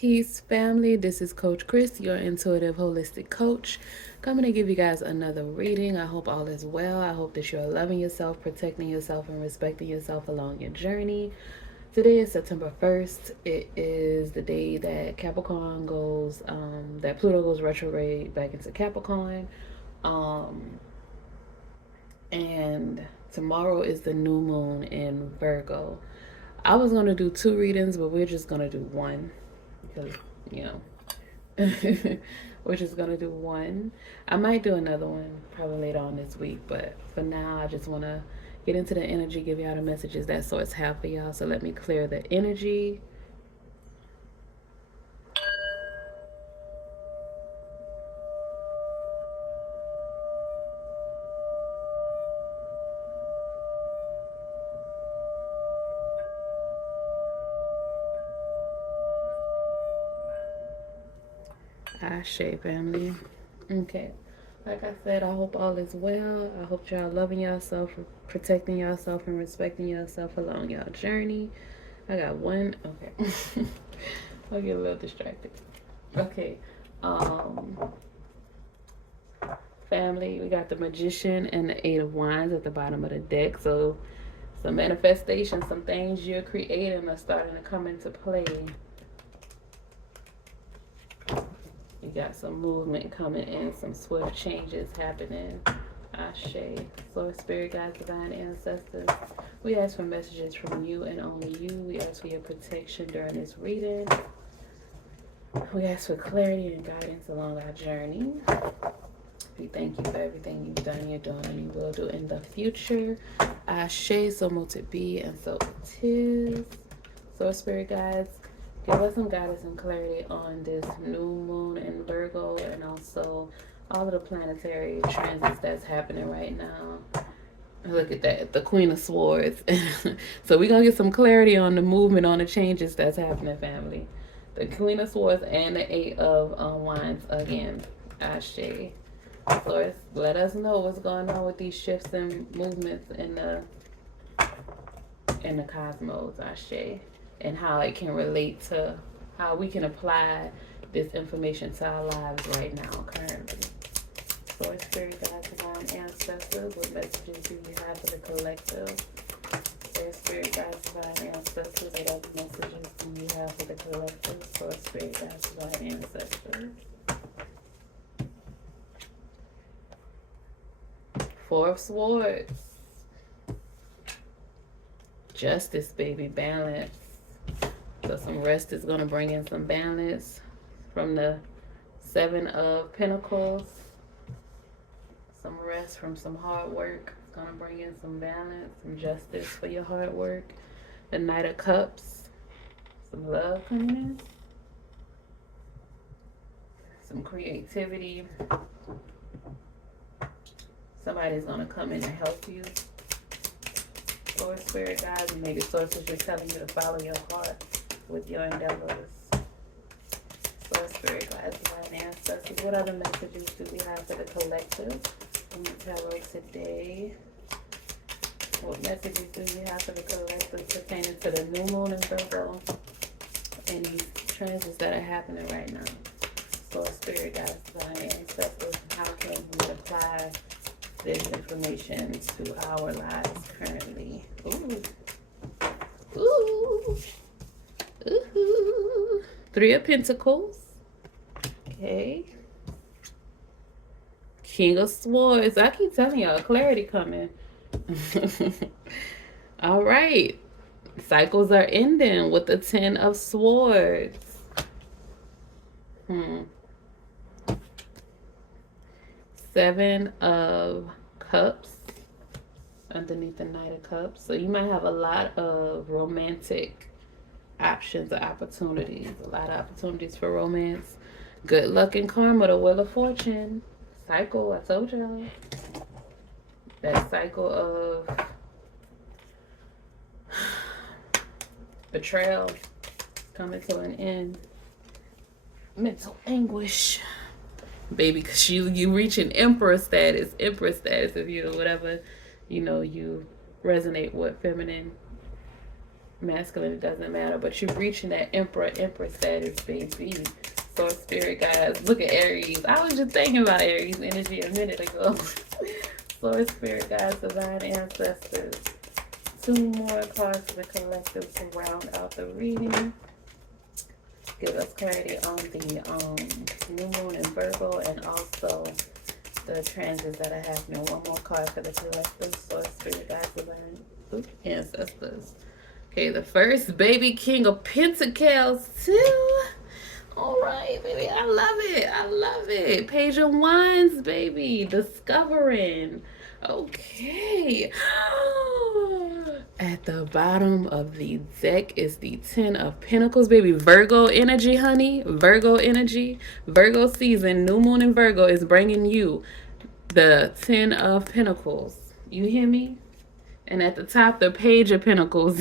Peace, family. This is Coach Chris, your intuitive holistic coach, coming to give you guys another reading. I hope all is well. I hope that you're loving yourself, protecting yourself, and respecting yourself along your journey. Today is September 1st. It is the day that Capricorn goes, that Pluto goes retrograde back into Capricorn. And tomorrow is the new moon in Virgo. I was going to do two readings, but we're just going to do one because, you know, we're just going to do one. I might do another one probably later on this week, but for now, I just want to get into the energy, give y'all the messages that source have for y'all. So let me clear the energy. Ashe, family. Okay. Like I said, I hope all is well. I hope y'all loving yourself, protecting yourself, and respecting yourself along your journey. I got one. Okay. I'll get a little distracted. Okay. Family, we got the Magician and the Eight of Wands at the bottom of the deck. So some manifestation, some things you're creating are starting to come into play. You got some movement coming in, some swift changes happening. Ashe. Source, spirit, guides, divine ancestors. We ask for messages from you and only you. We ask for your protection during this reading. We ask for clarity and guidance along our journey. We thank you for everything you've done, you're doing, and you will do in the future. Ashe, so mote it be, and so it is. Source, spirit, guides, give us some guidance and clarity on this new moon in Virgo, and also all of the planetary transits that's happening right now. Look at that, the Queen of Swords. So we're going to get some clarity on the movement, on the changes that's happening, family. The Queen of Swords and the Eight of Wands again. Ashe. Source, let us know what's going on with these shifts and movements in the cosmos. Ashe. And how it can relate to how we can apply this information to our lives right now, currently. Source, spirit, guides, divine ancestors, what messages do you have for the collective? Source, spirit, guides, divine ancestors, what other messages do you have for the collective? Source, spirit, guides, divine ancestors. Four of Swords. Justice, baby, balance. So some rest is going to bring in some balance from the Seven of Pentacles. Some rest from some hard work. It's going to bring in some balance, some justice for your hard work. The Knight of Cups. Some love coming in. Some creativity. Somebody's going to come in and help you. Source, spirit, guides, and maybe sources just telling you to follow your heart with your endeavors. Source, spirit, guides, divine ancestors. What other messages do we have for the collective in the tarot today? What messages do we have for the collective pertaining to the new moon in Virgo and these transits that are happening right now? Source, spirit, guides, divine ancestors. How can we apply this information to our lives currently? Ooh. Ooh. Ooh. Three of Pentacles. Okay. King of Swords. I keep telling y'all, clarity coming. All right. Cycles are ending with the Ten of Swords. Seven of Cups underneath the Knight of Cups. So you might have a lot of romantic options or opportunities. A lot of opportunities for romance. Good luck and karma, the Wheel of Fortune. Cycle, I told y'all. That cycle of betrayal coming to an end. Mental anguish. Baby, because you reaching emperor status if you know whatever, you resonate with feminine masculine, it doesn't matter. But you're reaching that emperor status, baby. Source spirit guys. Look at Aries. I was just thinking about Aries energy a minute ago. Source spirit guys, divine ancestors. 2 more cards for the collective to round out the reading. Give us clarity on the new moon in Virgo and also the transits that I have here. 1 more card for the collective. Source spirit guys, divine ancestors. Okay, the first baby, King of Pentacles, 2. All right, baby. I love it. I love it. Page of Wands, baby. Discovering. Okay. At the bottom of the deck is the 10 of Pentacles, baby. Virgo energy, honey. Virgo energy. Virgo season. New moon in Virgo is bringing you the 10 of Pentacles. You hear me? And at the top, the Page of Pentacles.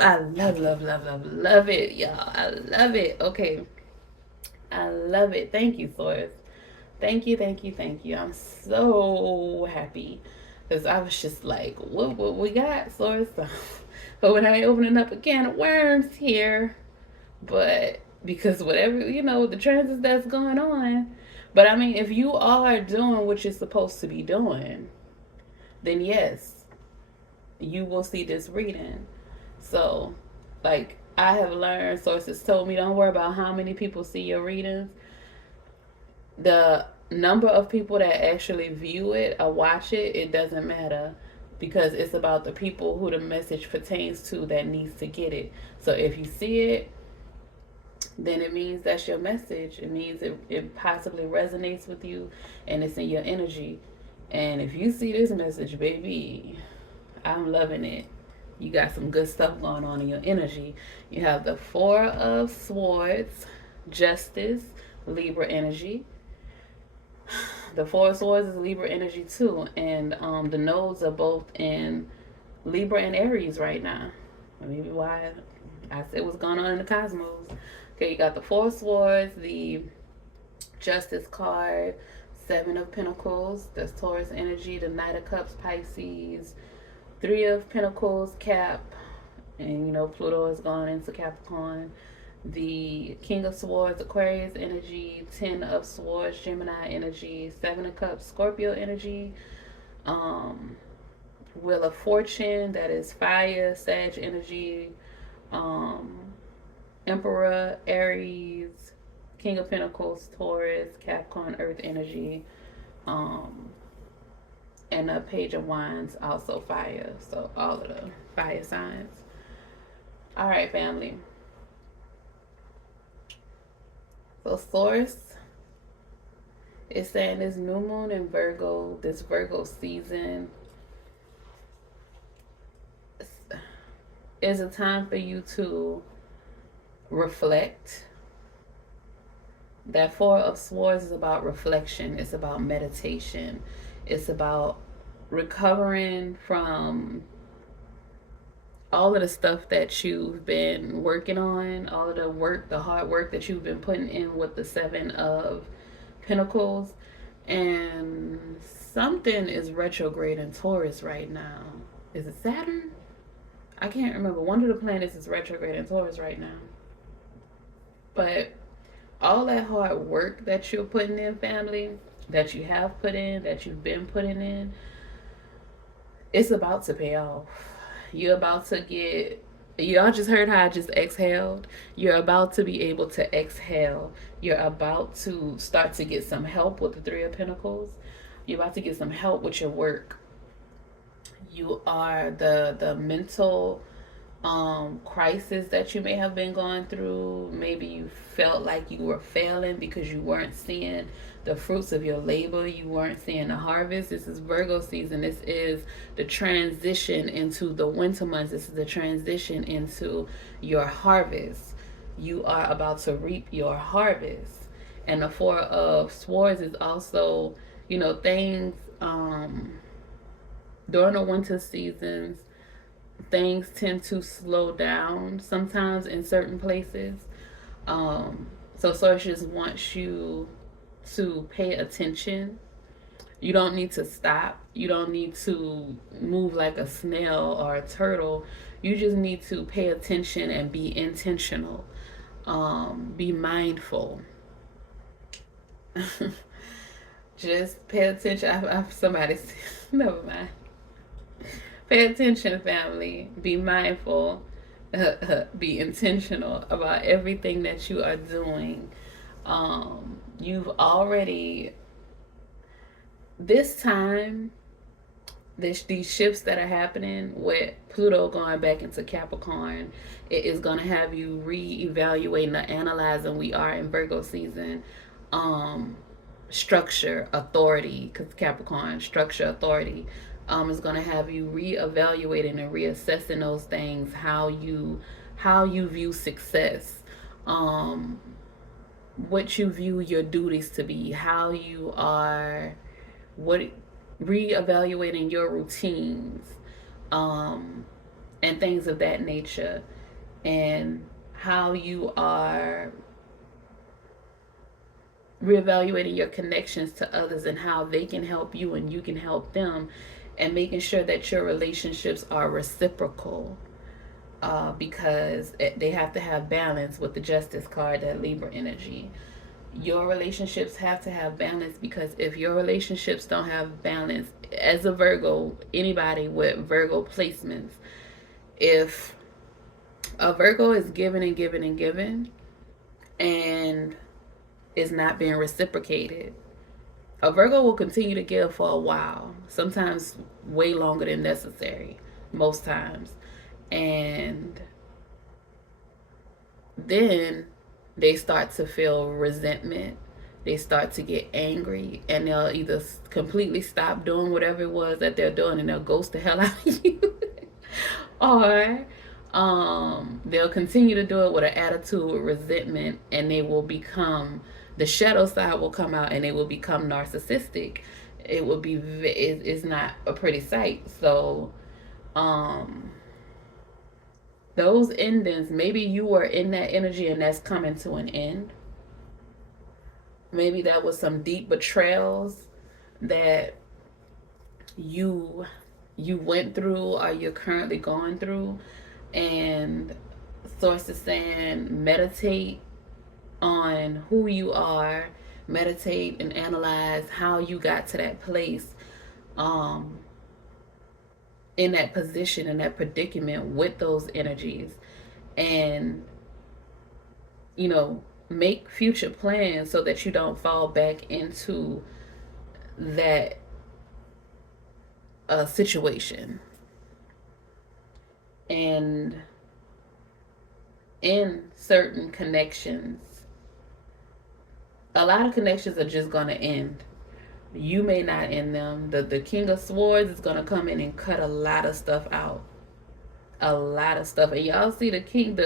I love it, y'all. I love it. Okay. I love it. Thank you, Source. Thank you. I'm so happy. Because I was just like, what we got, Source? But when I opening up a can of worms here. But because whatever, the transits that's going on. But I mean, if you are doing what you're supposed to be doing, then yes, you will see this reading. So, like, I have learned, sources told me, don't worry about how many people see your readings. The number of people that actually view it or watch it, it doesn't matter, because it's about the people who the message pertains to that needs to get it. So if you see it, then it means that's your message. It means it possibly resonates with you and it's in your energy. And if you see this message, baby, I'm loving it. You got some good stuff going on in your energy. You have the 4 of Swords, Justice, Libra energy. The 4 of Swords is Libra energy too. And the nodes are both in Libra and Aries right now. Maybe why I said what's going on in the cosmos. Okay, you got the 4 of Swords, the Justice card, 7 of Pentacles, that's Taurus energy, the Knight of Cups, Pisces, 3 of Pentacles, Cap, and Pluto has gone into Capricorn. The King of Swords, Aquarius energy, 10 of Swords, Gemini energy, 7 of Cups, Scorpio energy, Wheel of Fortune, that is fire, Sag energy, Emperor, Aries, King of Pentacles, Taurus, Capricorn, Earth energy, and a Page of Wands, also fire. So all of the fire signs. All right, family. So Source is saying this new moon in Virgo, this Virgo season, is a time for you to reflect. That 4 of Swords is about reflection. It's about meditation. It's about recovering from all of the stuff that you've been working on, all of the work, the hard work that you've been putting in with the 7 of Pentacles. And something is retrograde in Taurus right now. Is it Saturn? I can't remember. One of the planets is retrograde in Taurus right now. But all that hard work that you're putting in, family, that you have put in, that you've been putting in, it's about to pay off. You're about to get, y'all just heard how I just exhaled. You're about to be able to exhale. You're about to start to get some help with the 3 of Pentacles. You're about to get some help with your work. You are the mental crisis that you may have been going through. Maybe you felt like you were failing because you weren't seeing the fruits of your labor. You weren't seeing the harvest. This is Virgo season. This is the transition into the winter months. This is the transition into your harvest. You are about to reap your harvest. And the 4 of Swords is also, things during the winter seasons, things tend to slow down sometimes in certain places. So Source just wants you to pay attention You don't need to stop. You don't need to move like a snail or a turtle. You just need to pay attention and be intentional. Be mindful. Just pay attention. Somebody, never mind. Pay attention, family. Be mindful. Be intentional about everything that you are doing. You've already, this time, these shifts that are happening with Pluto going back into Capricorn, it is going to have you reevaluating or analyzing. We are in Virgo season. Structure, authority, because Capricorn, structure, authority, is going to have you reevaluating and reassessing those things, how you view success, what you view your duties to be, how you are, what reevaluating your routines, and things of that nature, and how you are reevaluating your connections to others and how they can help you and you can help them, and making sure that your relationships are reciprocal, because they have to have balance with the Justice card, that Libra energy. Your relationships have to have balance, because if your relationships don't have balance, as a Virgo, anybody with Virgo placements, if a Virgo is giving and giving and giving and is not being reciprocated, a Virgo will continue to give for a while, sometimes way longer than necessary, most times. And then they start to feel resentment. They start to get angry, and they'll either completely stop doing whatever it was that they're doing and they'll ghost the hell out of you, or they'll continue to do it with an attitude with resentment, and they will become, the shadow side will come out and they will become narcissistic. It will be, it's not a pretty sight. So those endings, maybe you were in that energy and that's coming to an end. Maybe that was some deep betrayals that you went through or you're currently going through, and source is saying meditate on who you are, meditate and analyze how you got to that place, in that position, in that predicament with those energies, and make future plans so that you don't fall back into that situation. And in certain connections, a lot of connections are just going to end. You may not end them. The King of Swords is going to come in and cut a lot of stuff out. A lot of stuff. And y'all see the King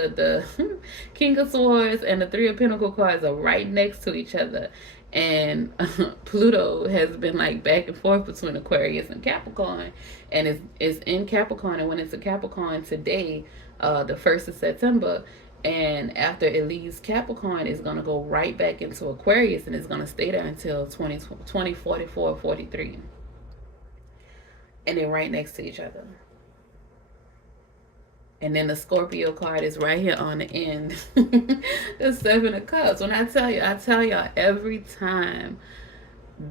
of Swords and the Three of Pentacles cards are right next to each other. And Pluto has been like back and forth between Aquarius and Capricorn, and it's in Capricorn. And when it's a Capricorn today, the 1st of September, and after it leaves Capricorn, it's going to go right back into Aquarius, and it's going to stay there until 2044, 43. And they're right next to each other. And then the Scorpio card is right here on the end. The 7 of Cups. When I tell y'all every time,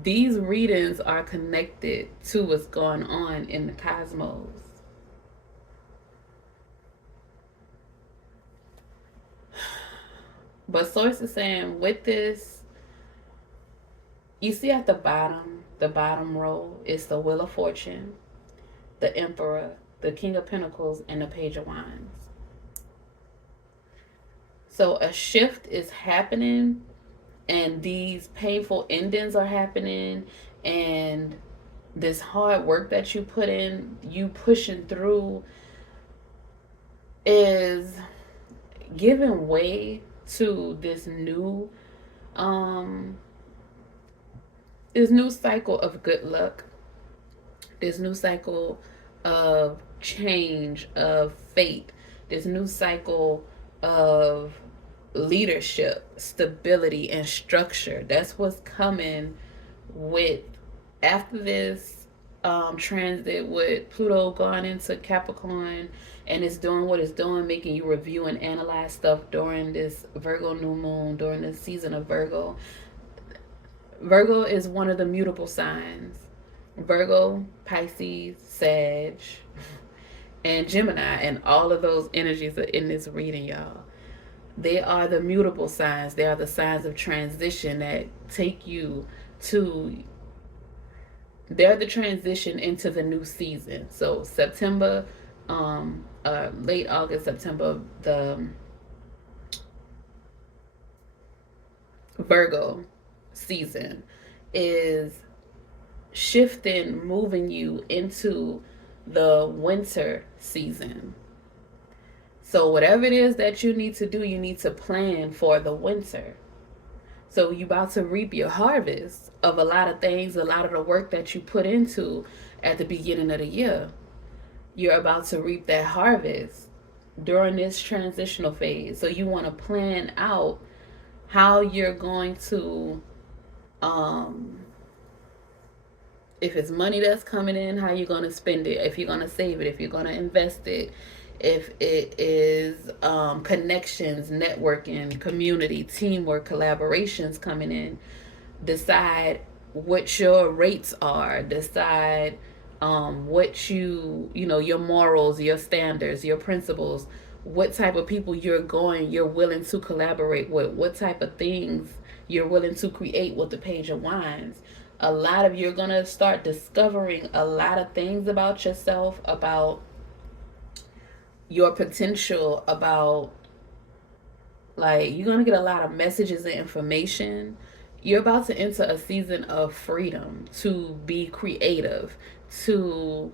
these readings are connected to what's going on in the cosmos. But source is saying with this, you see at the bottom row is the Wheel of Fortune, the Emperor, the King of Pentacles, and the Page of Wands. So a shift is happening, and these painful endings are happening, and this hard work that you put in, you pushing through, is giving way to this new cycle of good luck, this new cycle of change, of fate, this new cycle of leadership, stability, and structure. That's what's coming with After this transit with Pluto going into Capricorn, and it's doing what it's doing, making you review and analyze stuff during this Virgo new moon, during this season of Virgo. Virgo is one of the mutable signs. Virgo, Pisces, Sag, and Gemini, and all of those energies are in this reading, y'all. They are the mutable signs. They are the signs of transition that take you to, they're the transition into the new season. So September, late August, September, the Virgo season is shifting, moving you into the winter season. So whatever it is that you need to do, you need to plan for the winter. So you about to reap your harvest of a lot of things, a lot of the work that you put into at the beginning of the year. You're about to reap that harvest during this transitional phase. So you want to plan out how you're going to, if it's money that's coming in, how you're going to spend it, if you're going to save it, if you're going to invest it, if it is connections, networking, community, teamwork, collaborations coming in. Decide what your rates are. Decide what your morals, your standards, your principles, what type of people you're willing to collaborate with, what type of things you're willing to create with the Page of Wands. A lot of you're gonna start discovering a lot of things about yourself, about your potential, about, like, you're gonna get a lot of messages and information. You're about to enter a season of freedom to be creative, to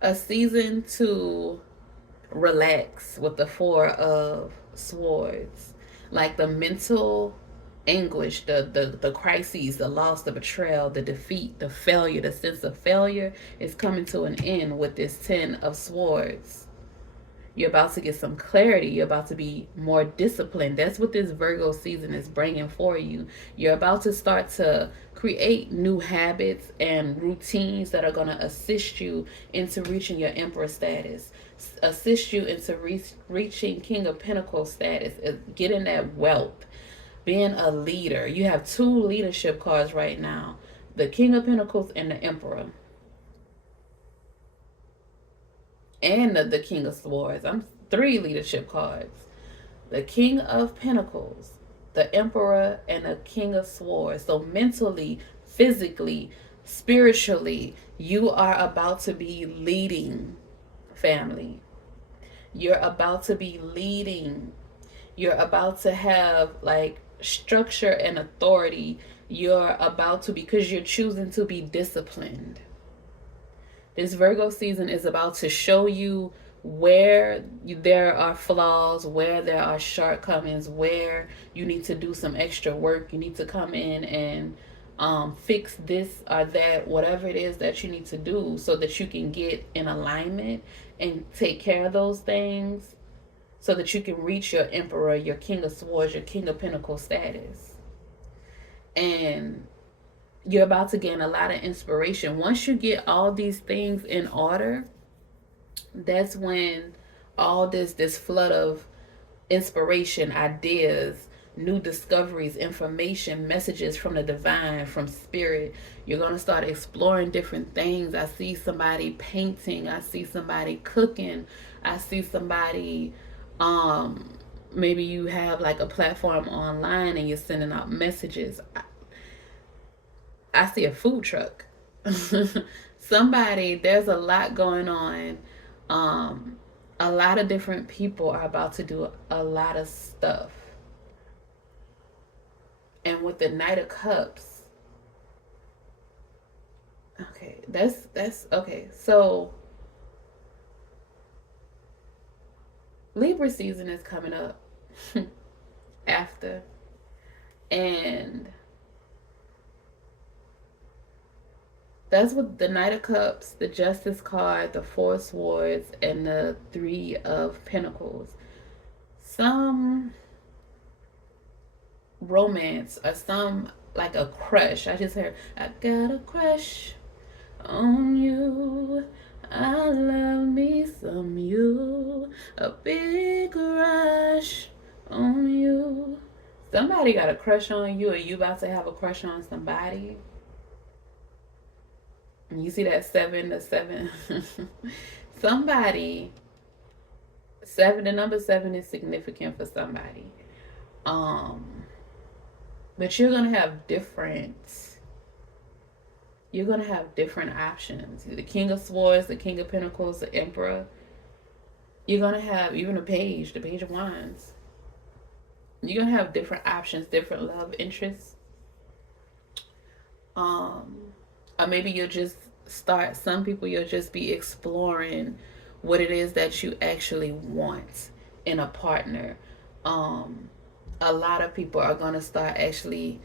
a season to relax with the Four of Swords. Like the mental anguish, the crises, the loss, the betrayal, the defeat, the failure, the sense of failure is coming to an end with this Ten of Swords. You're about to get some clarity. You're about to be more disciplined. That's what this Virgo season is bringing for you. You're about to start to create new habits and routines that are going to assist you into reaching your Emperor status, assist you into reaching King of Pentacles status, getting that wealth, being a leader. You have two leadership cards right now, the King of Pentacles and the Emperor. And the King of Swords. I'm three leadership cards. The King of Pentacles, the Emperor, and the King of Swords. So mentally, physically, spiritually, you are about to be leading, family. You're about to be leading. You're about to have like structure and authority. You're about to, because you're choosing to be disciplined. This Virgo season is about to show you where there are flaws, where there are shortcomings, where you need to do some extra work. You need to come in and fix this or that, whatever it is that you need to do, so that you can get in alignment and take care of those things, so that you can reach your Emperor, your King of Swords, your King of Pentacles status. And you're about to gain a lot of inspiration. Once you get all these things in order, that's when all this flood of inspiration, ideas, new discoveries, information, messages from the divine, from spirit, you're going to start exploring different things. I see somebody painting. I see somebody cooking. I see somebody, maybe you have like a platform online and you're sending out messages. I see a food truck. Somebody, there's a lot going on. A lot of different people are about to do a lot of stuff. And with the Knight of Cups, okay, that's okay. So Libra season is coming up after, and that's what the Knight of Cups, the Justice card, the Four Swords, and the Three of Pentacles. romance or some like a crush. I just heard, I got a crush on you. I love me some you. A big rush on you. Somebody got a crush on you, or you about to have a crush on somebody. And you see that 7 to 7. Somebody, 7, the number 7 is significant for somebody. But you're gonna have different options. The King of Swords, the King of Pentacles, the Emperor. You're gonna have even the Page of Wands. You're gonna have different options, different love interests. Or maybe you'll just start, some people you'll just be exploring what it is that you actually want in a partner. A lot of people are gonna start actually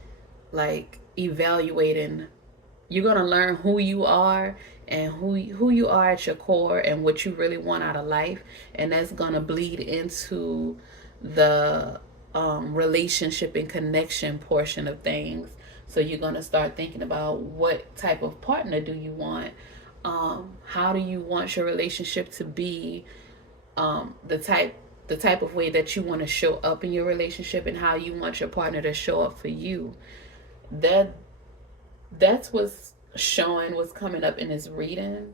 like evaluating. You're gonna learn who you are and who you are at your core and what you really want out of life, and that's gonna bleed into the relationship and connection portion of things. So you're gonna start thinking about what type of partner do you want, how do you want your relationship to be, the type of way that you want to show up in your relationship, and how you want your partner to show up for you. That's what's showing, what's coming up in this reading.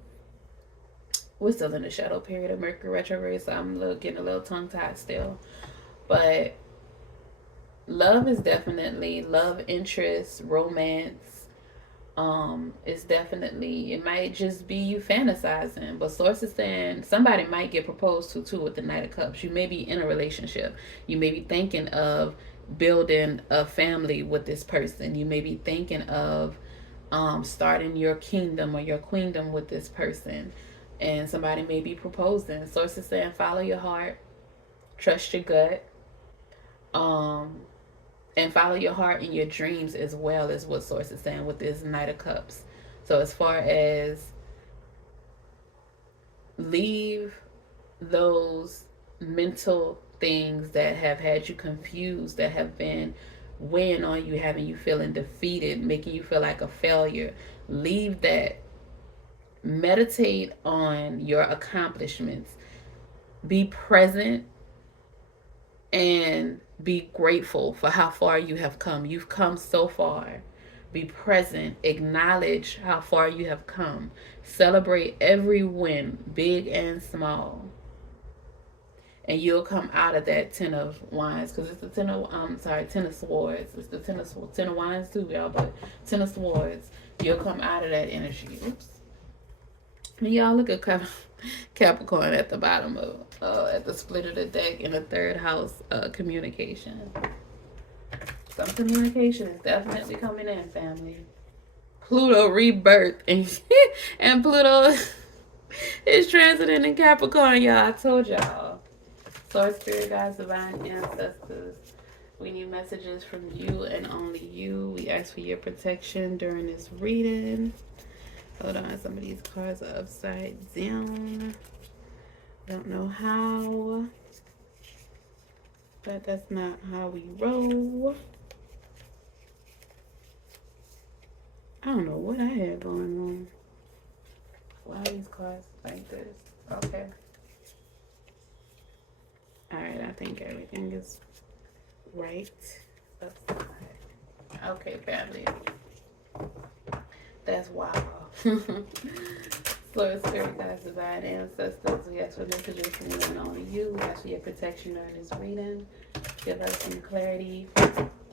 We're still in the shadow period of Mercury retrograde, so I'm getting a little tongue tied still. But love is definitely love, interest, romance. It's definitely, it might just be you fantasizing, but sources saying somebody might get proposed to too with the Knight of Cups. You may be in a relationship. You may be thinking of building a family with this person. You may be thinking of starting your kingdom or your queendom with this person, and somebody may be proposing. Sources saying follow your heart, trust your gut, and follow your heart and your dreams as well, as what source is saying with this Knight of Cups. So as far as leave those mental things that have had you confused, that have been weighing on you, having you feeling defeated, making you feel like a failure. Leave that. Meditate on your accomplishments. Be present and be grateful for how far you have come. You've come so far. Be present. Acknowledge how far you have come. Celebrate every win, big and small. And you'll come out of that 10 of Wands, because it's the 10 of Swords. It's the 10 of Wands too, y'all, but 10 of Swords. You'll come out of that energy. Oops. And y'all look at Capricorn at the bottom of, at the split of the deck in the 3rd house, communication. Some communication is definitely coming in, family. Pluto rebirth, and Pluto is transiting in Capricorn, y'all. I told y'all. Source, spirit guides, divine ancestors. We need messages from you and only you. We ask for your protection during this reading. Hold on, some of these cards are upside down. Don't know how, but that's not how we roll. I don't know what I had going on. Why are these cards like this? Okay. Alright, I think everything is right upside. Okay, family. That's wild. Lord, spirit guides, divine ancestors, we ask for messages from you and only you. We ask for your protection during this reading. Give us some clarity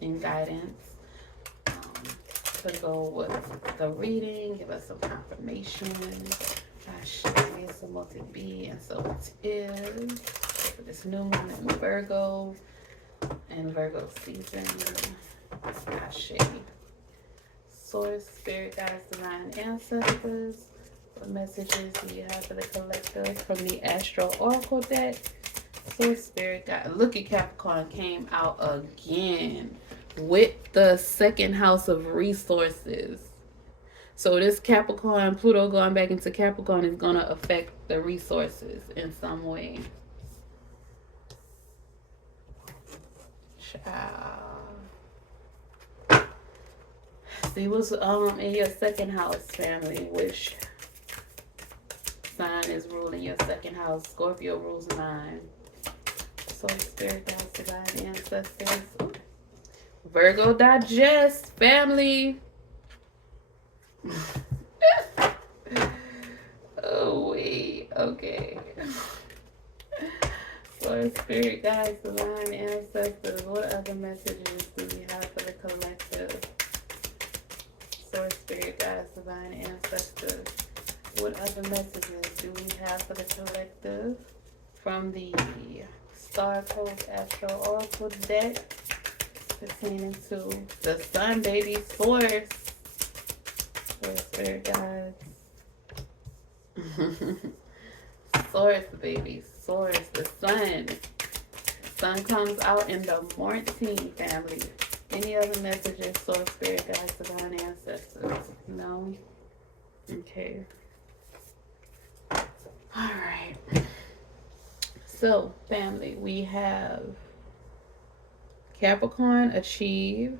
and guidance to go with the reading. Give us some confirmation. So what it be, and so it is. For this new moon in Virgo and Virgo season. Ashe. Source, spirit guides, divine ancestors. What messages do you have for the collective from the Astro Oracle deck? Source, spirit guide. Look at Capricorn came out again with the 2nd house of resources. So this Capricorn, Pluto going back into Capricorn is going to affect the resources in some way. Ciao. See what's in your second house, family. Which sign is ruling your second house? Scorpio rules mine. So spirit guides, divine ancestors. Virgo digest, family. Oh wait, okay. Lord, spirit guides, divine ancestors. What other messages do we have for the collective? Source, spirit guides, divine ancestors. What other messages do we have for the collective from the Star Coast Astro Oracle deck pertaining to the sun, baby? Source, spirit guides. Source, baby, source. The sun. Sun comes out in the morning, family. Any other messages? Source, spirit guides, divine ancestors. No. Okay. All right. So, family, we have Capricorn, achieve.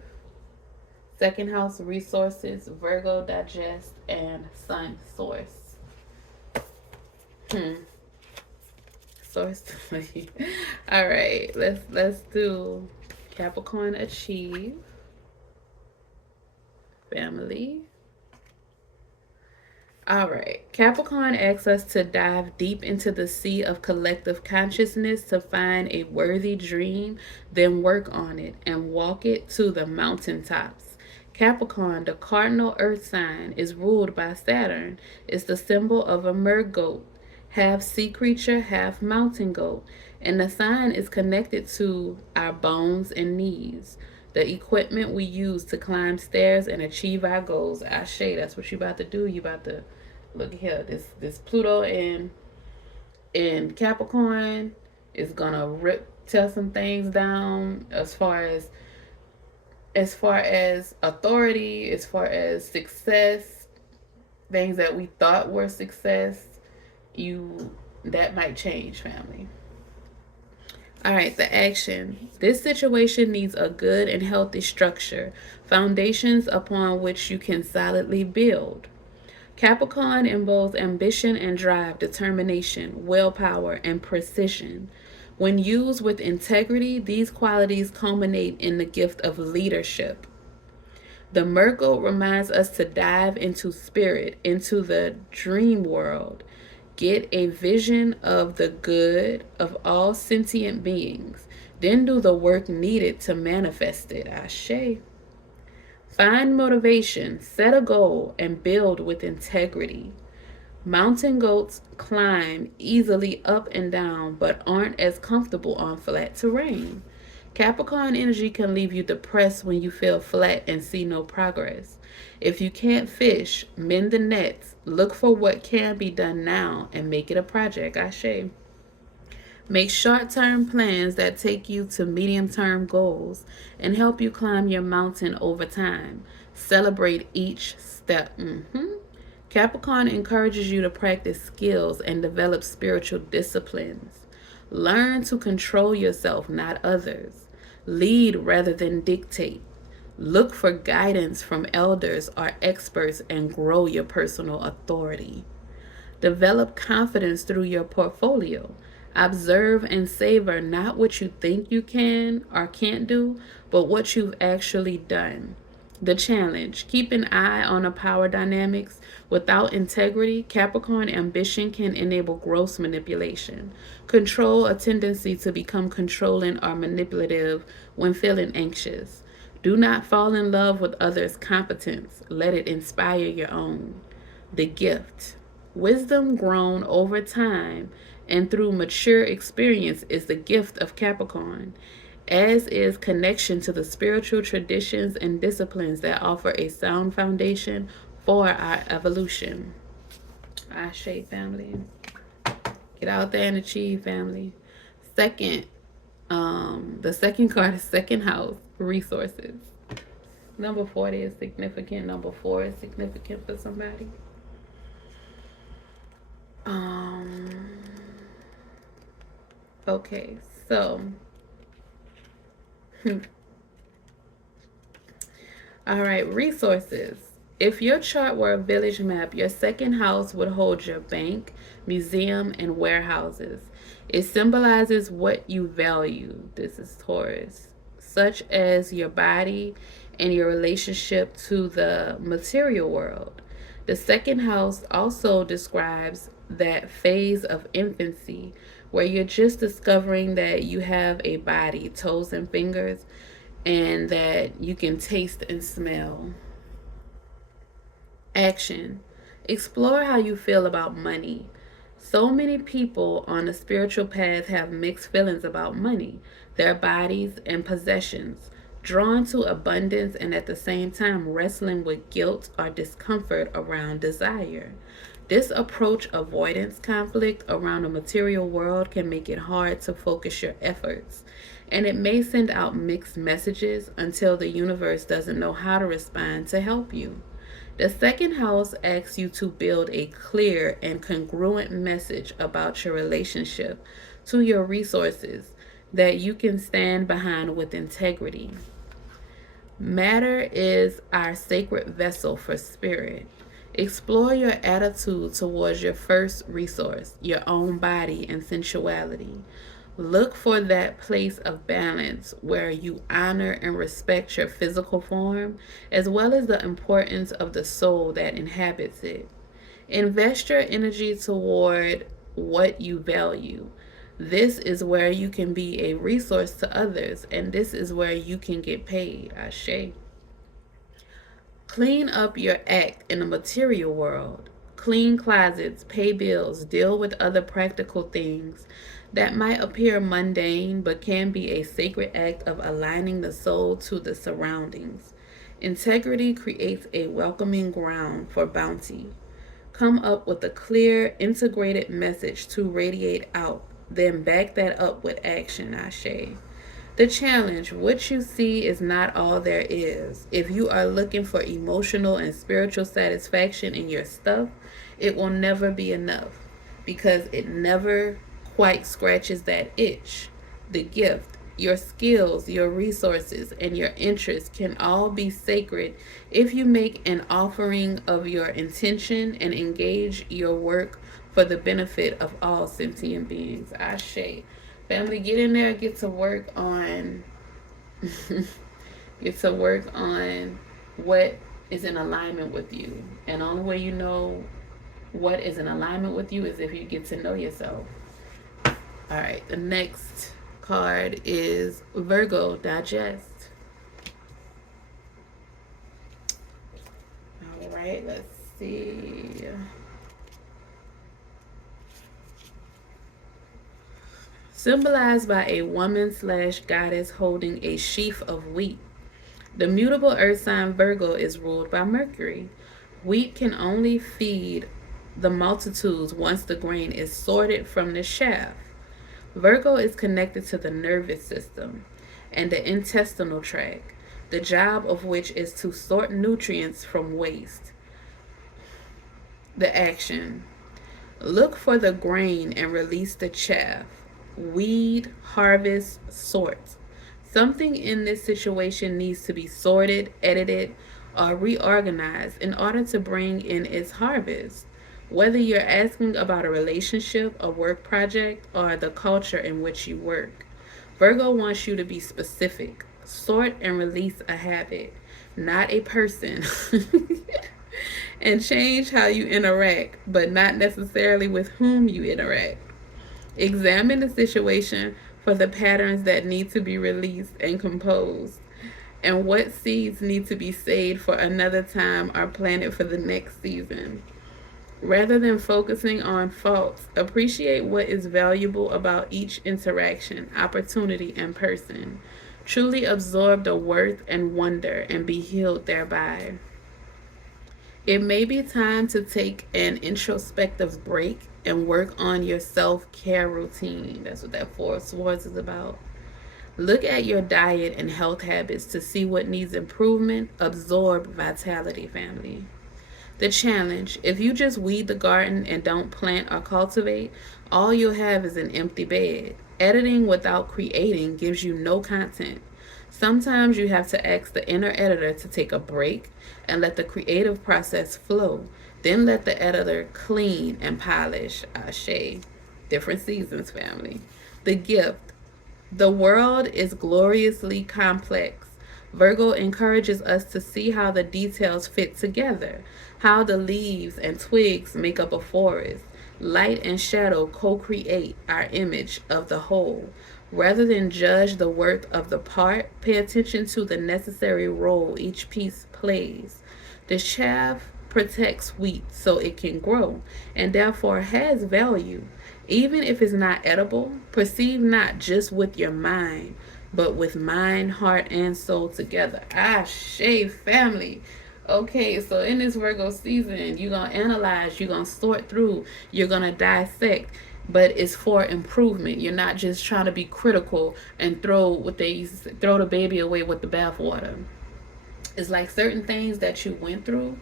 Second house, resources. Virgo, digest. And sun, source. Source. All right. Let's do Capricorn, achieve. Family. All right. Capricorn asks us to dive deep into the sea of collective consciousness to find a worthy dream, then work on it and walk it to the mountaintops. Capricorn, the cardinal earth sign, is ruled by Saturn. It's the symbol of a mergoat, half sea creature, half mountain goat. And the sign is connected to our bones and knees, the equipment we use to climb stairs and achieve our goals. Ashe, that's what you about to do. You about to look here. This Pluto in Capricorn is gonna tear some things down as far as authority, as far as success, things that we thought were success. That might change, family. All right, the action. This situation needs a good and healthy structure, foundations upon which you can solidly build. Capricorn involves ambition and drive, determination, willpower, and precision. When used with integrity, these qualities culminate in the gift of leadership. The Merkle reminds us to dive into spirit, into the dream world. Get a vision of the good of all sentient beings. Then do the work needed to manifest it. Ashe. Find motivation, set a goal, and build with integrity. Mountain goats climb easily up and down, but aren't as comfortable on flat terrain. Capricorn energy can leave you depressed when you feel flat and see no progress. If you can't fish, mend the nets, look for what can be done now, and make it a project. Ashe. Make short-term plans that take you to medium-term goals and help you climb your mountain over time. Celebrate each step. Capricorn encourages you to practice skills and develop spiritual disciplines. Learn to control yourself, not others. Lead rather than dictate. Look for guidance from elders or experts and grow your personal authority. Develop confidence through your portfolio. Observe and savor not what you think you can or can't do, but what you've actually done. The challenge: keep an eye on the power dynamics. Without integrity, Capricorn ambition can enable gross manipulation. Control a tendency to become controlling or manipulative when feeling anxious. Do not fall in love with others' competence. Let it inspire your own. The gift: wisdom grown over time and through mature experience is the gift of Capricorn, as is connection to the spiritual traditions and disciplines that offer a sound foundation for our evolution. Ashe, family. Get out there and achieve, family. Second, the second card is second house, resources. Number 40 is significant. Number 4 is significant for somebody. Okay, so All right, resources. If your chart were a village map, your second house would hold your bank, museum, and warehouses. It symbolizes what you value. This is Taurus, such as your body and your relationship to the material world. The second house also describes that phase of infancy where you're just discovering that you have a body, toes, and fingers, and that you can taste and smell. Action. Explore how you feel about money. So many people on a spiritual path have mixed feelings about money, their bodies, and possessions, drawn to abundance and at the same time wrestling with guilt or discomfort around desire. This approach avoidance conflict around the material world can make it hard to focus your efforts, and it may send out mixed messages until the universe doesn't know how to respond to help you. The second house asks you to build a clear and congruent message about your relationship to your resources that you can stand behind with integrity. Matter is our sacred vessel for spirit. Explore your attitude towards your first resource, your own body and sensuality. Look for that place of balance where you honor and respect your physical form, as well as the importance of the soul that inhabits it. Invest your energy toward what you value. This is where you can be a resource to others, and this is where you can get paid. Ashe. Clean up your act in the material world. Clean closets, pay bills, deal with other practical things that might appear mundane but can be a sacred act of aligning the soul to the surroundings. Integrity creates a welcoming ground for bounty. Come up with a clear, integrated message to radiate out, then back that up with action, Ashe. The challenge, what you see is not all there is. If you are looking for emotional and spiritual satisfaction in your stuff, it will never be enough because it never quite scratches that itch. The gift, your skills, your resources, and your interests can all be sacred if you make an offering of your intention and engage your work for the benefit of all sentient beings. Ashe. Family, get in there, get to work on get to work on what is in alignment with you. And the only way you know what is in alignment with you is if you get to know yourself. All right, the next card is Virgo Digest. All right, let's see. Symbolized by a woman slash goddess holding a sheaf of wheat. The mutable earth sign Virgo is ruled by Mercury. Wheat can only feed the multitudes once the grain is sorted from the chaff. Virgo is connected to the nervous system and the intestinal tract, the job of which is to sort nutrients from waste. The action. Look for the grain and release the chaff. Weed, harvest, sort. Something in this situation needs to be sorted, edited, or reorganized in order to bring in its harvest. Whether you're asking about a relationship, a work project, or the culture in which you work, Virgo wants you to be specific. Sort and release a habit, not a person. And change how you interact, but not necessarily with whom you interact. Examine the situation for the patterns that need to be released and composed, and what seeds need to be saved for another time or planted for the next season. Rather than focusing on faults, appreciate what is valuable about each interaction, opportunity, and person. Truly absorb the worth and wonder and be healed thereby. It may be time to take an introspective break and work on your self-care routine. That's what that Four of Swords is about. Look at your diet and health habits to see what needs improvement. Absorb vitality, family. The challenge, if you just weed the garden and don't plant or cultivate, all you'll have is an empty bed. Editing without creating gives you no content. Sometimes you have to ask the inner editor to take a break and let the creative process flow. Then let the editor clean and polish. Ashe. Different seasons, family. The gift. The world is gloriously complex. Virgo encourages us to see how the details fit together, how the leaves and twigs make up a forest. Light and shadow co create our image of the whole. Rather than judge the worth of the part, pay attention to the necessary role each piece plays. The chaff protects wheat so it can grow and therefore has value. Even if it's not edible, perceive not just with your mind, but with mind, heart, and soul together. Ashe, family. Okay, so in this Virgo season, you're going to analyze, you're going to sort through, you're going to dissect, but it's for improvement. You're not just trying to be critical and throw the baby away with the bathwater. It's like certain things that you went through,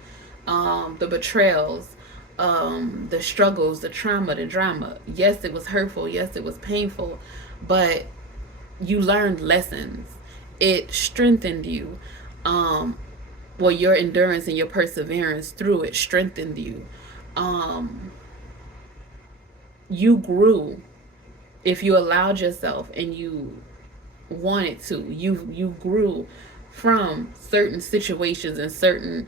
the betrayals, the struggles, the trauma, the drama. Yes, it was hurtful. Yes, it was painful, but you learned lessons. It strengthened you. Well, your endurance and your perseverance through it strengthened you. You grew if you allowed yourself and you wanted to. You grew from certain situations and certain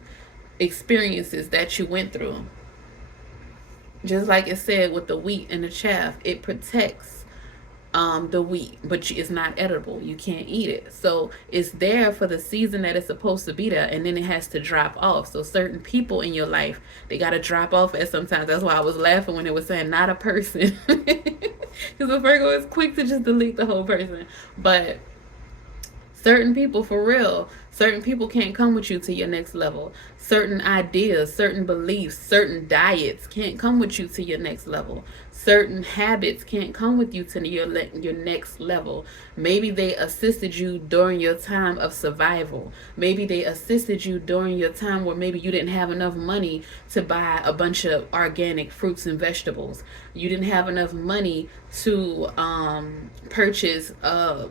experiences that you went through. Just like it said with the wheat and the chaff, it protects the wheat, but it's not edible. You can't eat it. So it's there for the season that it's supposed to be there, and then it has to drop off. So certain people in your life, they got to drop off at sometimes. That's why I was laughing when it was saying not a person. Because the Virgo is quick to just delete the whole person. But certain people, for real, certain people can't come with you to your next level. Certain ideas, certain beliefs, certain diets can't come with you to your next level. Certain habits can't come with you to your next level. Maybe they assisted you during your time of survival. Maybe they assisted you during your time where maybe you didn't have enough money to buy a bunch of organic fruits and vegetables. You didn't have enough money to purchase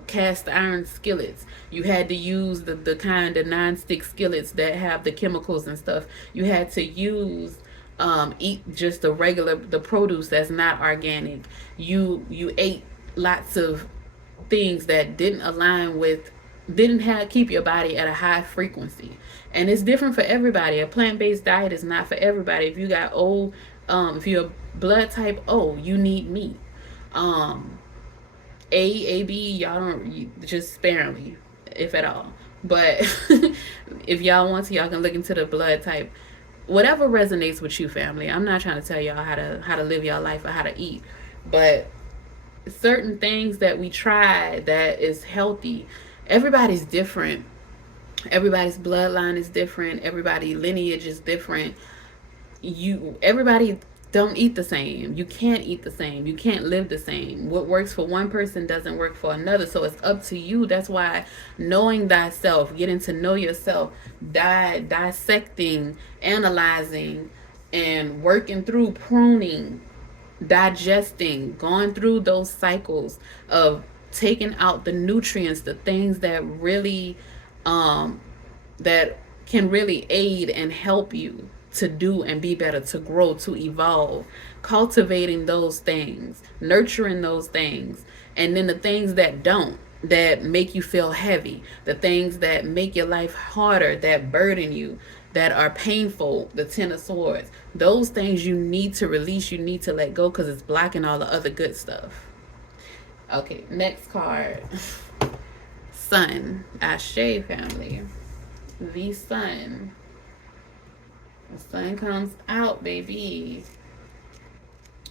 cast iron skillets. You had to use the kind of non-stick skillets that have the chemicals and stuff. You had to use eat just the produce that's not organic. You ate lots of things that didn't keep your body at a high frequency. And it's different for everybody. A plant-based diet is not for everybody. If you got if you're blood type O, you need meat. AB, y'all don't, just sparingly, if at all. But if y'all want to, y'all can look into the blood type. Whatever resonates with you, family. I'm not trying to tell y'all how to live your life or how to eat, but certain things that we try that is healthy. Everybody's different. Everybody's bloodline is different. Everybody's lineage is different. Everybody don't eat the same. You can't eat the same. You can't live the same. What works for one person doesn't work for another. So it's up to you. That's why knowing thyself, getting to know yourself, dissecting, analyzing, and working through pruning, digesting, going through those cycles of taking out the nutrients, the things that really that can really aid and help you to do and be better, to grow, to evolve, cultivating those things, nurturing those things, and then the things that make you feel heavy, the things that make your life harder, that burden you, that are painful, the Ten of Swords, those things you need to release, you need to let go, because it's blocking all the other good stuff. Okay, next card. Sun. Ashe, family. The Sun. The sun comes out, baby.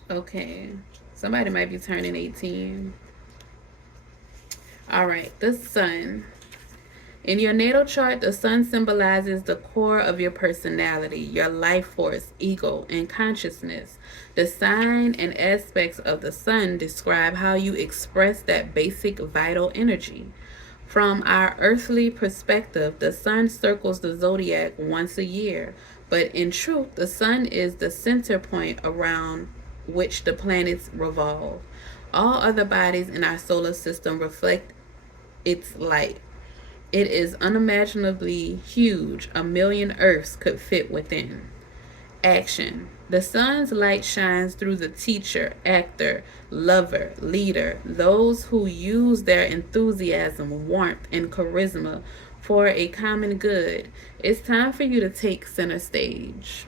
Okay. Somebody might be turning 18. All right. The sun. In your natal chart, the sun symbolizes the core of your personality, your life force, ego, and consciousness. The sign and aspects of the sun describe how you express that basic vital energy. From our earthly perspective, the sun circles the zodiac once a year. But in truth, the sun is the center point around which the planets revolve. All other bodies in our solar system reflect its light. It is unimaginably huge. A million earths could fit within. Action. The sun's light shines through the teacher, actor, lover, leader, those who use their enthusiasm, warmth, and charisma for a common good. It's time for you to take center stage.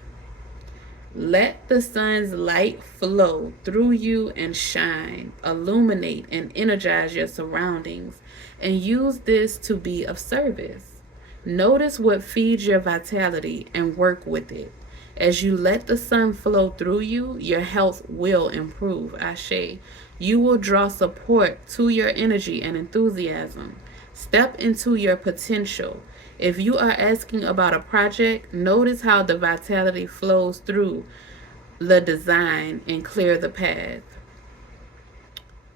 Let the sun's light flow through you and shine, illuminate, and energize your surroundings, and use this to be of service. Notice what feeds your vitality and work with it. As you let the sun flow through you, your health will improve. Ashe. You will draw support to your energy and enthusiasm. Step into your potential. If you are asking about a project, notice how the vitality flows through the design and clear the path.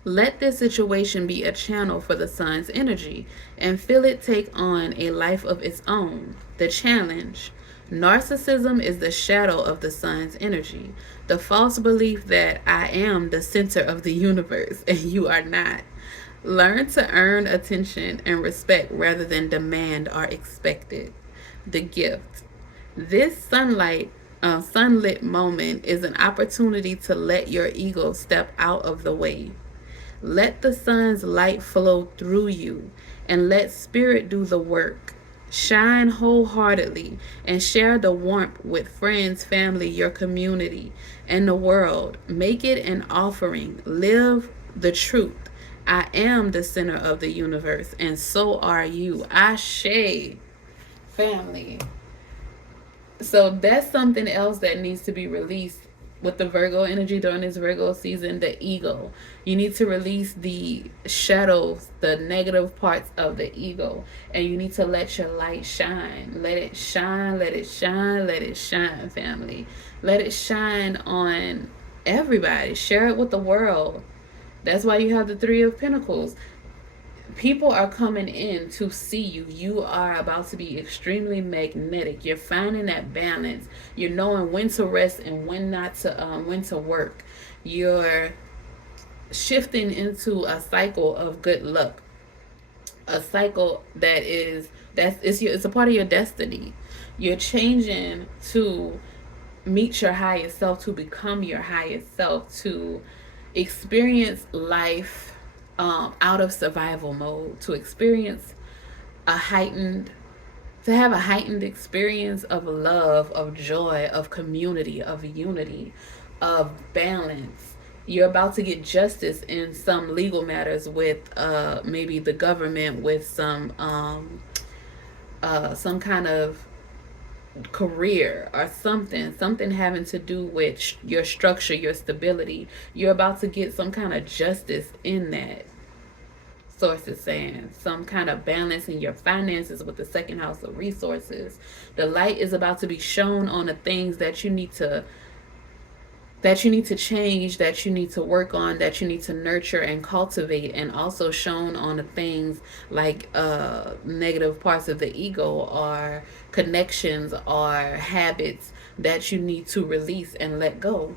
Let this situation be a channel for the sun's energy and feel it take on a life of its own. The challenge. Narcissism is the shadow of the sun's energy. The false belief that I am the center of the universe and you are not. Learn to earn attention and respect rather than demand or expect it. The gift. This sunlit moment is an opportunity to let your ego step out of the way. Let the sun's light flow through you and let spirit do the work. Shine wholeheartedly and share the warmth with friends, family, your community, and the world. Make it an offering. Live the truth. I am the center of the universe, and so are you. Ashe, family. So that's something else that needs to be released with the Virgo energy during this Virgo season, the ego. You need to release the shadows, the negative parts of the ego, and you need to let your light shine. Let it shine, let it shine, let it shine, family. Let it shine on everybody. Share it with the world. That's why you have the Three of Pentacles. People are coming in to see you. You are about to be extremely magnetic. You're finding that balance. You're knowing when to rest and when not to, when to work. You're shifting into a cycle of good luck, a cycle it's a part of your destiny. You're changing to meet your highest self, to become your highest self, to experience life out of survival mode, to experience to have a heightened experience of love, of joy, of community, of unity, of balance. You're about to get justice in some legal matters with maybe the government, with some kind of career or something having to do with your structure, your stability. You're about to get some kind of justice in that. Source is saying some kind of balance in your finances with the second house of resources. The light is about to be shown on the things that you need to change, that you need to work on, that you need to nurture and cultivate, and also shown on the things like negative parts of the ego or connections or habits that you need to release and let go.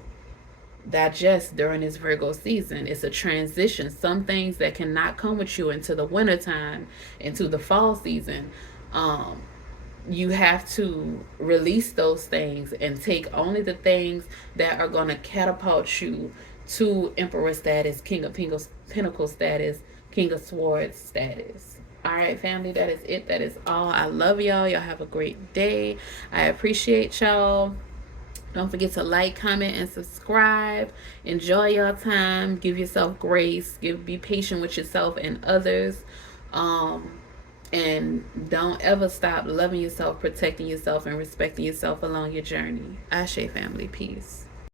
Digest during this Virgo season. It's a transition. Some things that cannot come with you into the wintertime, into the fall season. You have to release those things and take only the things that are going to catapult you to Emperor status, King of Pentacles status, King of Swords status. All right, family, that is it. That is all. I love y'all. Y'all have a great day. I appreciate y'all. Don't forget to like, comment, and subscribe. Enjoy your time. Give yourself grace. Be patient with yourself and others. And don't ever stop loving yourself, protecting yourself, and respecting yourself along your journey. Ashe, family. Peace.